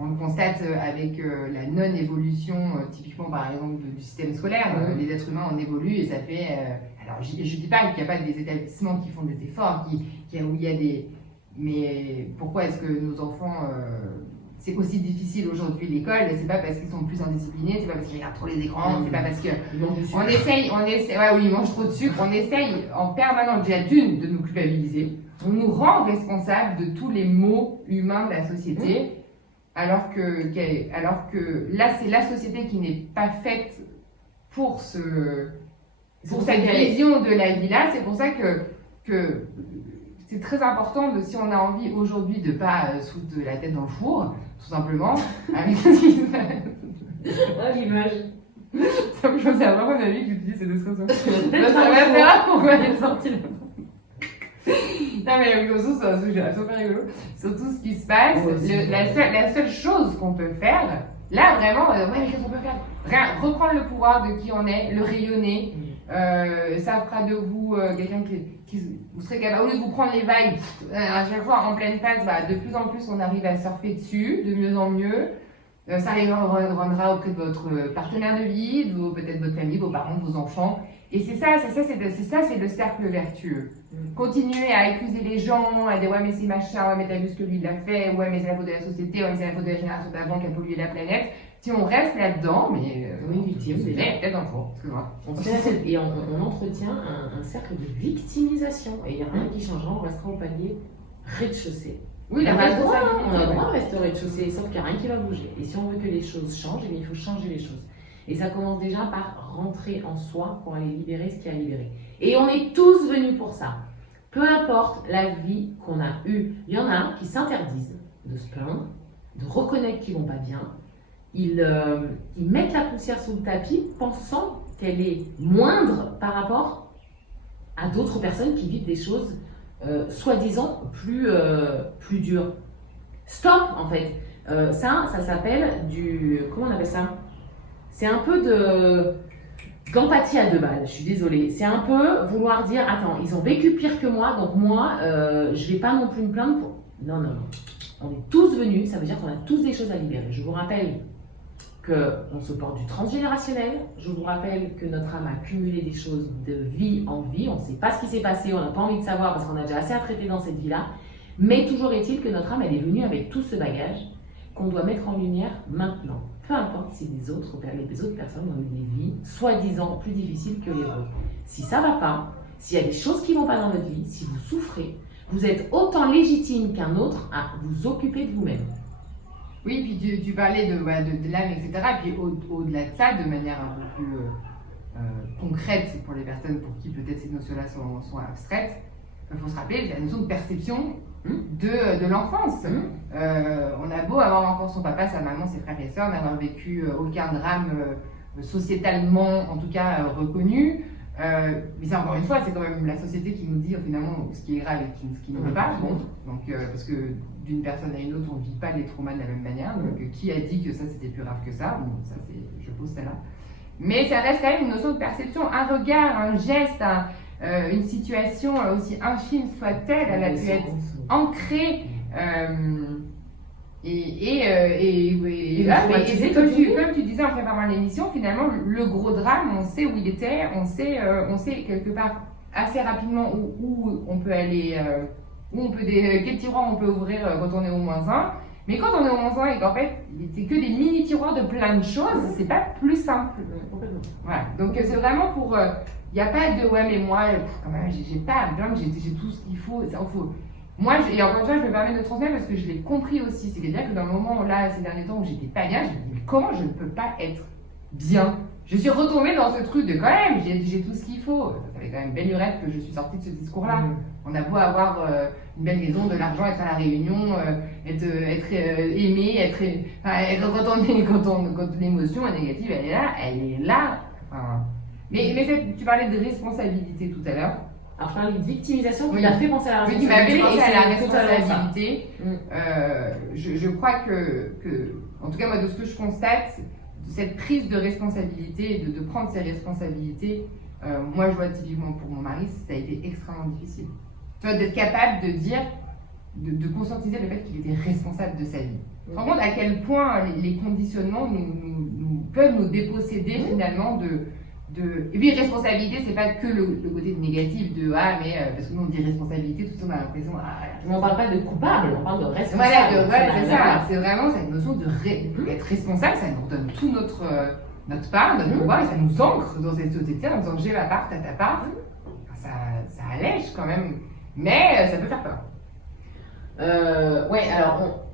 On le constate avec la non-évolution, typiquement par exemple du système scolaire. Les êtres humains on évolue et ça fait... alors je ne dis pas qu'il n'y a pas des établissements qui font des efforts, où il y a des... Mais pourquoi est-ce que nos enfants... c'est aussi difficile aujourd'hui l'école, c'est pas parce qu'ils sont plus indisciplinés, c'est pas parce qu'ils regardent trop les écrans, c'est pas parce que... On essaye, oui, ils mangent trop de sucre, on essaye en permanence, déjà d'une, de nous culpabiliser. On nous rend responsables de tous les maux humains de la société. Alors que là, c'est la société qui n'est pas faite pour cette vision de la vie-là. C'est pour ça que c'est très important, si on a envie aujourd'hui de ne pas foutre la tête dans le four, tout simplement, avec ce qui se passe. Ah, l'image. Ça me faisait avoir mon avis que j'utilise cette expression. Ça va faire pourquoi elle est sortie là. Non mais c'est un sujet absolument rigolo. Sur tout ce qui se passe, la seule chose qu'on peut faire, là vraiment, mais qu'est-ce qu'on peut faire? Rien, reprendre le pouvoir de qui on est, le rayonner. Ça fera de vous quelqu'un qui vous serez capable, au lieu de vous prendre les vagues à chaque fois en pleine face, de plus en plus on arrive à surfer dessus, de mieux en mieux. Ça rendra auprès de votre partenaire de vie, peut-être votre famille, vos parents, vos enfants. Et c'est le cercle vertueux. Continuer à accuser les gens, à dire ouais mais c'est machin, ouais mais t'as vu ce que lui il a fait, ouais mais c'est la faute de la société, ouais mais c'est la faute de la génération d'avant qui a pollué la planète. si on reste là-dedans, mais on est victime déjà. Peut-être un jour, excuse-moi. On entretient un cercle de victimisation. Et il n'y a rien qui changera, on restera au palier rez-de-chaussée. Oui, on a le droit de rester au rez-de-chaussée, sauf qu'il n'y a rien qui va bouger. Et si on veut que les choses changent, il faut changer les choses. Et ça commence déjà par rentrer en soi pour aller libérer ce qui a libéré. Et on est tous venus pour ça. Peu importe la vie qu'on a eue. Il y en a qui s'interdisent de se plaindre, de reconnaître qu'ils ne vont pas bien. Ils mettent la poussière sous le tapis pensant qu'elle est moindre par rapport à d'autres personnes qui vivent des choses soi-disant plus dures. Stop en fait. Ça s'appelle comment on appelle ça? C'est un peu d'empathie à deux balles, je suis désolée. C'est un peu vouloir dire, attends, ils ont vécu pire que moi, donc moi, je vais pas non plus me plaindre pour... Non. On est tous venus, ça veut dire qu'on a tous des choses à libérer. Je vous rappelle qu'on se porte du transgénérationnel. Je vous rappelle que notre âme a cumulé des choses de vie en vie. On ne sait pas ce qui s'est passé, on n'a pas envie de savoir parce qu'on a déjà assez à traiter dans cette vie-là. Mais toujours est-il que notre âme, elle est venue avec tout ce bagage qu'on doit mettre en lumière maintenant. Peu importe si les autres personnes ont eu des vies soi-disant plus difficiles que les vôtres. Si ça ne va pas, s'il y a des choses qui ne vont pas dans votre vie, si vous souffrez, vous êtes autant légitime qu'un autre à vous occuper de vous-même. Oui, puis tu parlais de l'âme, etc. Et puis au-delà de ça, de manière un peu plus concrète pour les personnes pour qui peut-être ces notions-là sont abstraites, il faut se rappeler la notion de perception de l'enfance. On a beau avoir encore son papa, sa maman, ses frères et sœurs, n'avoir vécu aucun drame sociétalement, en tout cas, reconnu. Mais c'est encore une fois, c'est quand même la société qui nous dit finalement ce qui est grave et ce qui ne l'est pas. Bon. Donc, parce que d'une personne à une autre, on ne vit pas les traumas de la même manière. Donc, qui a dit que ça c'était plus grave que ça? Bon, ça je pose celle-là. Mais ça reste quand même une notion de perception, un regard, un geste, une situation aussi infime soit-elle, elle a pu être ancrée. Comme tu disais en préparant l'émission, finalement, le gros drame, on sait où il était, on sait quelque part assez rapidement où on peut aller, quel tiroir on peut ouvrir quand on est au -1. Mais quand on est au -1 et qu'en fait, c'est que des mini tiroirs de plein de choses, c'est pas plus simple. Voilà. Donc c'est vraiment pour, il n'y a pas de ouais mais moi, quand même, j'ai pas besoin, j'ai tout ce qu'il faut. Moi, et encore une fois, je me permets de transmettre parce que je l'ai compris aussi. C'est-à-dire que dans le moment là, ces derniers temps où j'étais pas bien, je me dis mais comment je ne peux pas être bien? Je suis retombée dans ce truc de quand même, j'ai tout ce qu'il faut. Ça fait quand même belle lurette que je suis sortie de ce discours-là. On a beau avoir une belle maison, de l'argent, être à la Réunion, être aimé, quand l'émotion est négative, elle est là. Enfin, mais tu parlais de responsabilité tout à l'heure. Alors, je parlais de victimisation, qui m'a fait penser à la responsabilité. Oui, qui m'a fait penser à la responsabilité. Je crois que, en tout cas, moi, de ce que je constate, cette prise de responsabilité, de prendre ses responsabilités, moi, je vois typiquement pour mon mari, ça a été extrêmement difficile. Tu vois, d'être capable de dire, de conscientiser le fait qu'il était responsable de sa vie. Tu te rends compte à quel point les conditionnements peuvent nous déposséder finalement et puis responsabilité, c'est pas que le côté négatif de parce que nous on dit responsabilité, tout le monde a l'impression on parle pas de coupable, on parle de responsable. Voilà, c'est ça, c'est vraiment cette notion d'être responsable, ça nous donne tout notre part, notre pouvoir, et ça nous ancre dans cette société en disant j'ai ma part, t'as ta part. Ça allège quand même, mais ça peut faire peur. Ouais, alors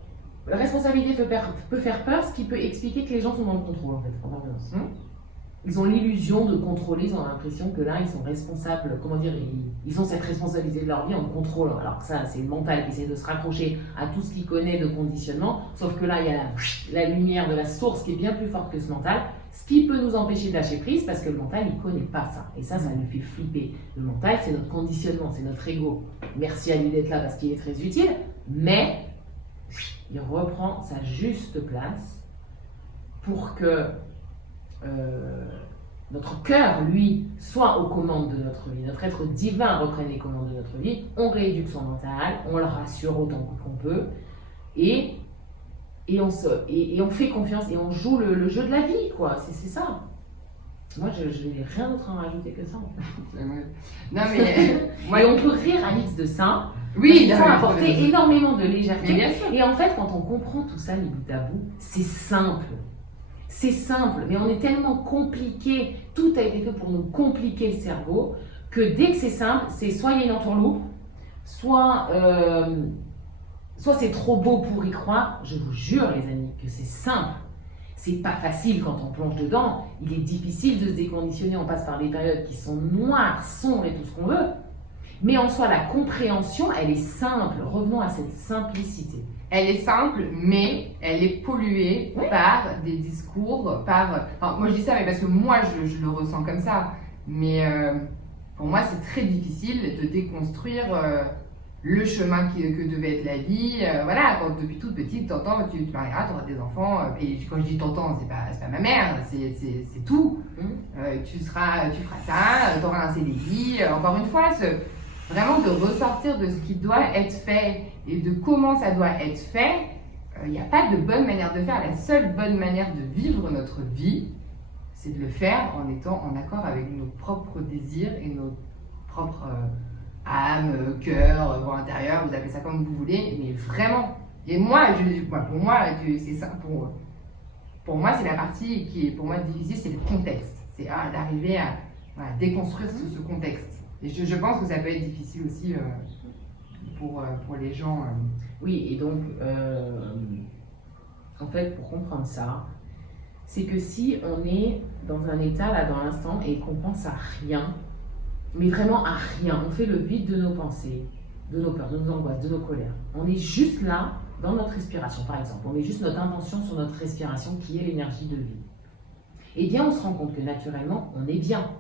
la responsabilité peut faire peur, ce qui peut expliquer que les gens sont dans le contrôle en fait, en permanence. Ils ont l'illusion de contrôler, ils ont l'impression que là, ils sont responsables, ils ont cette responsabilité de leur vie en contrôle. Alors que ça, c'est le mental qui essaie de se raccrocher à tout ce qu'il connaît de conditionnement, sauf que là, il y a la lumière de la source qui est bien plus forte que ce mental, ce qui peut nous empêcher de lâcher prise parce que le mental, il ne connaît pas ça. Et ça nous fait flipper. Le mental, c'est notre conditionnement, c'est notre ego. Merci à lui d'être là parce qu'il est très utile, mais il reprend sa juste place pour que notre cœur, lui, soit aux commandes de notre vie, notre être divin reprenne les commandes de notre vie, on rééduque son mental, on le rassure autant qu'on peut, et on fait confiance, et on joue le jeu de la vie, quoi, c'est ça. Moi, je n'ai rien d'autre à rajouter que ça. Non, mais... et on peut rire à X de ça, oui, ça apporter énormément de légèreté, et en fait, quand on comprend tout ça, les bout à bout, c'est simple. C'est simple, mais on est tellement compliqué, tout a été fait pour nous compliquer le cerveau, que dès que c'est simple, c'est soit il y a une entourloupe, soit c'est trop beau pour y croire. Je vous jure les amis que c'est simple. C'est pas facile quand on plonge dedans, il est difficile de se déconditionner, on passe par des périodes qui sont noires, sombres et tout ce qu'on veut. Mais en soi, la compréhension, elle est simple. Revenons à cette simplicité. Elle est simple, mais elle est polluée par des discours, Enfin, moi je dis ça, mais parce que moi je le ressens comme ça. Mais pour moi, c'est très difficile de déconstruire le chemin que devait être la vie. Voilà, quand depuis toute petite, t'entends, tu marieras, tu auras des enfants. Et quand je dis t'entends, c'est pas ma mère, c'est tout. Tu feras ça, tu auras un CDI. Encore une fois, vraiment de ressortir de ce qui doit être fait et de comment ça doit être fait. Il n'y a pas de bonne manière de faire. La seule bonne manière de vivre notre vie, c'est de le faire en étant en accord avec nos propres désirs et nos propres âme, cœur, voix intérieure, vous appelez ça comme vous voulez, mais vraiment. Et moi, pour moi, c'est ça. Pour moi, c'est la partie qui est pour moi difficile, c'est le contexte. C'est d'arriver à déconstruire ce contexte. Et je pense que ça peut être difficile aussi pour les gens. Oui, et donc, en fait, pour comprendre ça, c'est que si on est dans un état, là, dans l'instant, et qu'on pense à rien, mais vraiment à rien, on fait le vide de nos pensées, de nos peurs, de nos angoisses, de nos colères. On est juste là, dans notre respiration, par exemple. On met juste notre intention sur notre respiration, qui est l'énergie de vie. Eh bien, on se rend compte que naturellement, on est bien.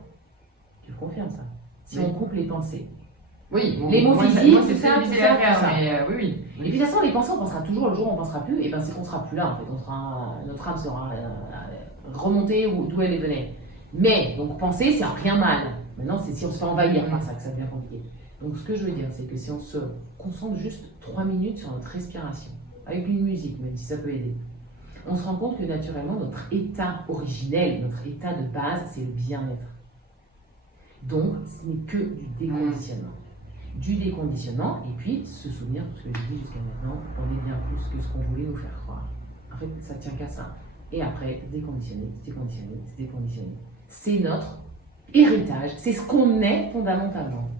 Tu confirmes ça? Si on coupe les pensées. Oui, les mots physiques, c'est ça, difficile à faire, mais oui. Et puis de toute façon, les pensées, on pensera toujours le jour où on ne pensera plus, et bien c'est qu'on ne sera plus là, en fait. Notre âme sera remontée d'où elle est venue. Mais, donc penser, c'est rien mal. Maintenant, c'est si on se fait envahir par ça que ça devient compliqué. Donc ce que je veux dire, c'est que si on se concentre juste 3 minutes sur notre respiration, avec une musique, même si ça peut aider, on se rend compte que naturellement, notre état originel, notre état de base, c'est le bien-être. Donc, ce n'est que du déconditionnement. Du déconditionnement, et puis se souvenir de ce que j'ai dit jusqu'à maintenant, on est bien plus que ce qu'on voulait nous faire croire. En fait, ça ne tient qu'à ça. Et après, déconditionner, déconditionner, déconditionner. C'est notre héritage, c'est ce qu'on est fondamentalement.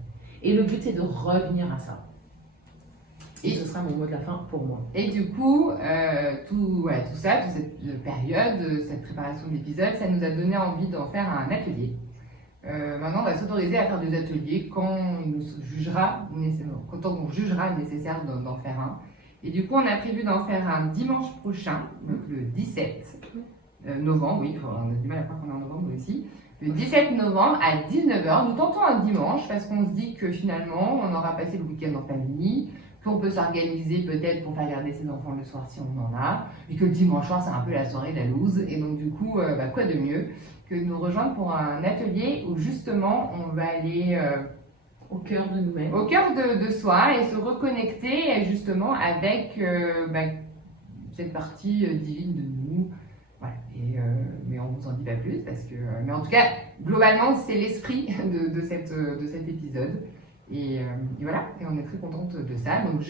Et le but, c'est de revenir à ça. Et ce sera mon mot de la fin pour moi. Et du coup, tout ça, toute cette période, cette préparation de l'épisode, ça nous a donné envie d'en faire un atelier. Maintenant, on va s'autoriser à faire des ateliers quand on jugera nécessaire d'en faire un. Et du coup, on a prévu d'en faire un dimanche prochain, donc le 17 novembre. Oui, on a du mal à croire qu'on est en novembre aussi. Le 17 novembre à 19h, nous tentons un dimanche parce qu'on se dit que finalement, on aura passé le week-end en famille, qu'on peut s'organiser peut-être pour faire garder ses enfants le soir si on en a, et que le dimanche soir, c'est un peu la soirée de la loose. Et donc, du coup, quoi de mieux que de nous rejoindre pour un atelier où justement, on va aller au cœur de nous-mêmes. Au cœur de soi et se reconnecter justement avec cette partie divine de nous. Voilà. Mais on ne vous en dit pas plus parce que. Mais en tout cas, globalement, c'est l'esprit de cet épisode. Et voilà, et on est très contente de ça. Donc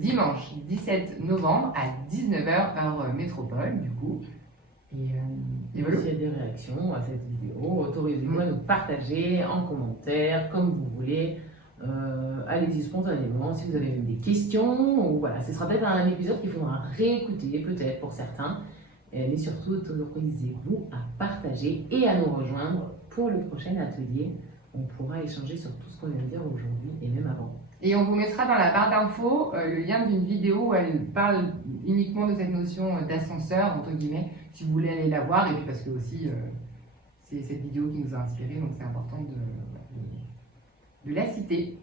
dimanche 17 novembre à 19h heure métropole du coup. Et voilà. S'il y a des réactions à cette vidéo, autorisez-vous à nous partager en commentaire, comme vous voulez. Allez-y spontanément. Si vous avez même des questions, ou voilà, ce sera peut-être un épisode qu'il faudra réécouter, peut-être pour certains. Mais surtout, autorisez-vous à partager et à nous rejoindre pour le prochain atelier. On pourra échanger sur tout ce qu'on vient de dire aujourd'hui et même avant. Et on vous mettra dans la barre d'infos le lien d'une vidéo où elle parle uniquement de cette notion d'ascenseur, entre guillemets, si vous voulez aller la voir. Et puis parce que aussi, c'est cette vidéo qui nous a inspirés, donc c'est important de la citer.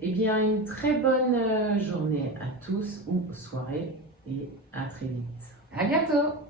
Eh bien, une très bonne journée à tous ou soirée et à très vite. À bientôt!